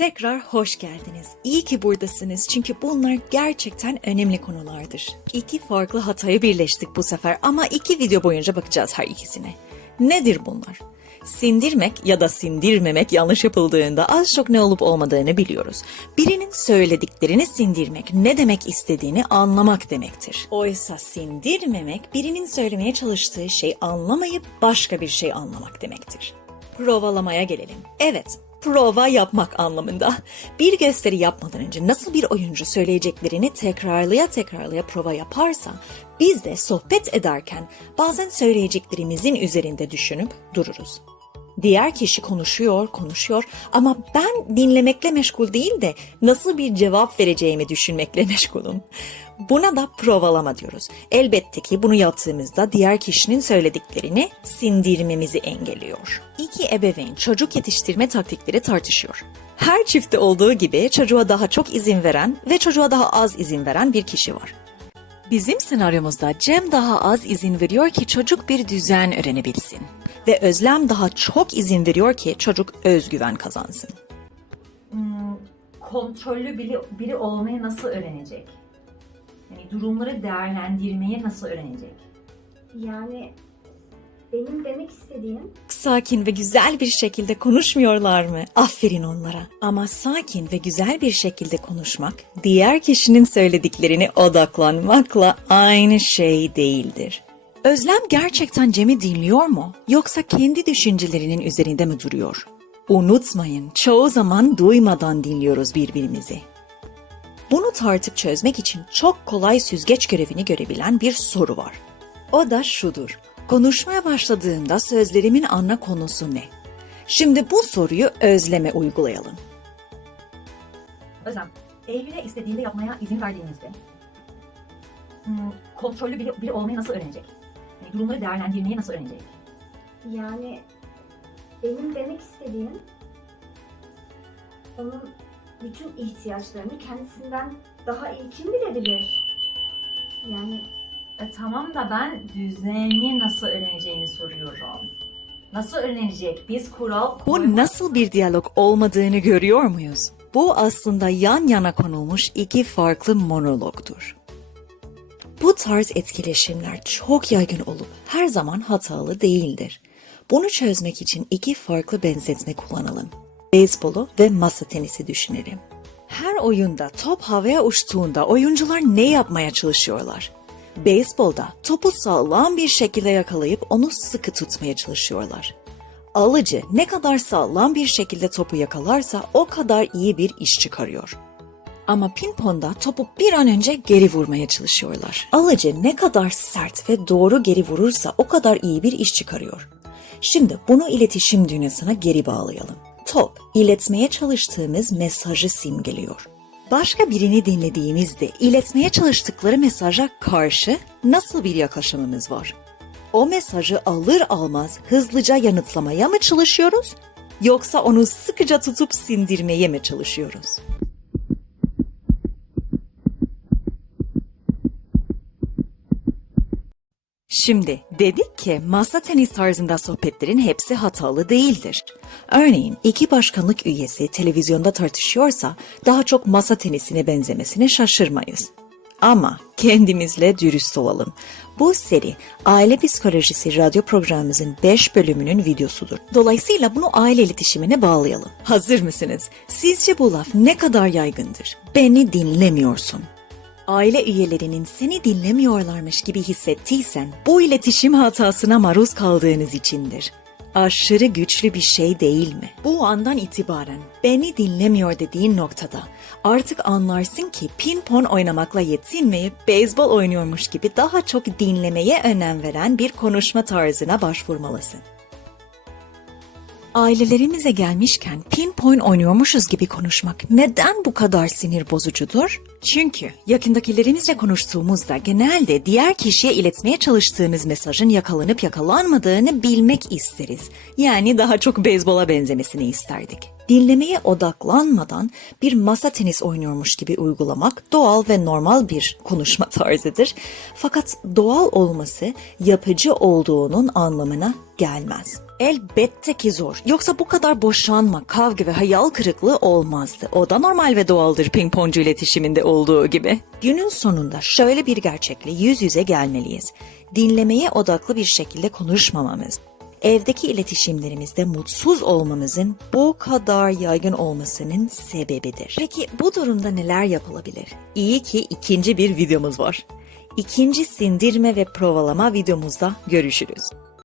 Tekrar hoş geldiniz. İyi ki buradasınız çünkü bunlar gerçekten önemli konulardır. İki farklı hatayı birleştik bu sefer ama 2 video boyunca bakacağız her ikisine. Nedir bunlar? Sindirmek ya da sindirmemek yanlış yapıldığında az çok ne olup olmadığını biliyoruz. Birinin söylediklerini sindirmek ne demek istediğini anlamak demektir. Oysa sindirmemek birinin söylemeye çalıştığı şeyi anlamayıp başka bir şey anlamak demektir. Provalamaya gelelim. Evet, prova yapmak anlamında. Bir gösteri yapmadan önce nasıl bir oyuncu söyleyeceklerini tekrarlaya prova yaparsa, biz de sohbet ederken bazen söyleyeceklerimizin üzerinde düşünüp dururuz. Diğer kişi konuşuyor ama ben dinlemekle meşgul değil de nasıl bir cevap vereceğimi düşünmekle meşgulüm. Buna da provalama diyoruz. Elbette ki bunu yaptığımızda diğer kişinin söylediklerini sindirmemizi engelliyor. İki ebeveyn çocuk yetiştirme taktikleri tartışıyor. Her çiftte olduğu gibi çocuğa daha çok izin veren ve çocuğa daha az izin veren bir kişi var. Bizim senaryomuzda Cem daha az izin veriyor ki çocuk bir düzen öğrenebilsin. Ve Özlem daha çok izin veriyor ki çocuk özgüven kazansın. Kontrollü biri olmayı nasıl öğrenecek? Yani durumları değerlendirmeyi nasıl öğrenecek? Yani benim demek istediğim... Sakin ve güzel bir şekilde konuşmuyorlar mı? Aferin onlara. Ama sakin ve güzel bir şekilde konuşmak, diğer kişinin söylediklerine odaklanmakla aynı şey değildir. Özlem gerçekten Cem'i dinliyor mu? Yoksa kendi düşüncelerinin üzerinde mi duruyor? Unutmayın, çoğu zaman duymadan dinliyoruz birbirimizi. Bunu tartıp çözmek için çok kolay süzgeç görevini görebilen bir soru var. O da şudur. Konuşmaya başladığımda sözlerimin ana konusu ne? Şimdi bu soruyu Özlem'e uygulayalım. Özlem, Eylül'e istediğinde yapmaya izin verdiğinizde kontrollü biri olmayı nasıl öğrenecek? Yani durumları değerlendirmeyi nasıl öğrenecek? Yani benim demek istediğim onun bütün ihtiyaçlarını kendisinden daha iyi kim bilebilir? Yani Tamam da ben düzeni nasıl öğreneceğini soruyorum. Nasıl öğrenecek? Biz kural Bu nasıl bir diyalog olmadığını görüyor muyuz? Bu aslında yan yana konulmuş 2 farklı monologdur. Bu tarz etkileşimler çok yaygın olup her zaman hatalı değildir. Bunu çözmek için 2 farklı benzetme kullanalım. Beyzbolu ve masa tenisi düşünelim. Her oyunda top havaya uçtuğunda oyuncular ne yapmaya çalışıyorlar? Beyzbolda topu sağlam bir şekilde yakalayıp onu sıkı tutmaya çalışıyorlar. Alıcı ne kadar sağlam bir şekilde topu yakalarsa o kadar iyi bir iş çıkarıyor. Ama ping-pongda topu bir an önce geri vurmaya çalışıyorlar. Alıcı ne kadar sert ve doğru geri vurursa o kadar iyi bir iş çıkarıyor. Şimdi bunu iletişim dünyasına geri bağlayalım. Top, iletmeye çalıştığımız mesajı simgeliyor. Başka birini dinlediğimizde iletmeye çalıştıkları mesaja karşı nasıl bir yaklaşımımız var? O mesajı alır almaz hızlıca yanıtlamaya mı çalışıyoruz? Yoksa onu sıkıca tutup sindirmeye mi çalışıyoruz? Şimdi dedik ki masa tenis tarzında sohbetlerin hepsi hatalı değildir. Örneğin 2 başkanlık üyesi televizyonda tartışıyorsa daha çok masa tenisine benzemesine şaşırmayız. Ama kendimizle dürüst olalım. Bu seri Aile Psikolojisi radyo programımızın 5 bölümünün videosudur. Dolayısıyla bunu aile iletişimine bağlayalım. Hazır mısınız? Sizce bu laf ne kadar yaygındır? Beni dinlemiyorsun. Aile üyelerinin seni dinlemiyorlarmış gibi hissettiysen bu iletişim hatasına maruz kaldığınız içindir. Aşırı güçlü bir şey değil mi? Bu andan itibaren beni dinlemiyor dediğin noktada artık anlarsın ki ping-pong oynamakla yetinmeyip beyzbol oynuyormuş gibi daha çok dinlemeye önem veren bir konuşma tarzına başvurmalısın. Ailelerimize gelmişken ping-pong oynuyormuşuz gibi konuşmak neden bu kadar sinir bozucudur? Çünkü yakındakilerimizle konuştuğumuzda genelde diğer kişiye iletmeye çalıştığımız mesajın yakalanıp yakalanmadığını bilmek isteriz. Yani daha çok beyzbola benzemesini isterdik. Dinlemeye odaklanmadan bir masa tenis oynuyormuş gibi uygulamak doğal ve normal bir konuşma tarzıdır. Fakat doğal olması yapıcı olduğunun anlamına gelmez. Elbette ki zor. Yoksa bu kadar boşanma, kavga ve hayal kırıklığı olmazdı. O da normal ve doğaldır ping-pongcu iletişiminde olduğu gibi. Günün sonunda şöyle bir gerçekle yüz yüze gelmeliyiz. Dinlemeye odaklı bir şekilde konuşmamamız, evdeki iletişimlerimizde mutsuz olmamızın bu kadar yaygın olmasının sebebidir. Peki bu durumda neler yapılabilir? İyi ki ikinci bir videomuz var. İkinci sindirme ve provalama videomuzda görüşürüz.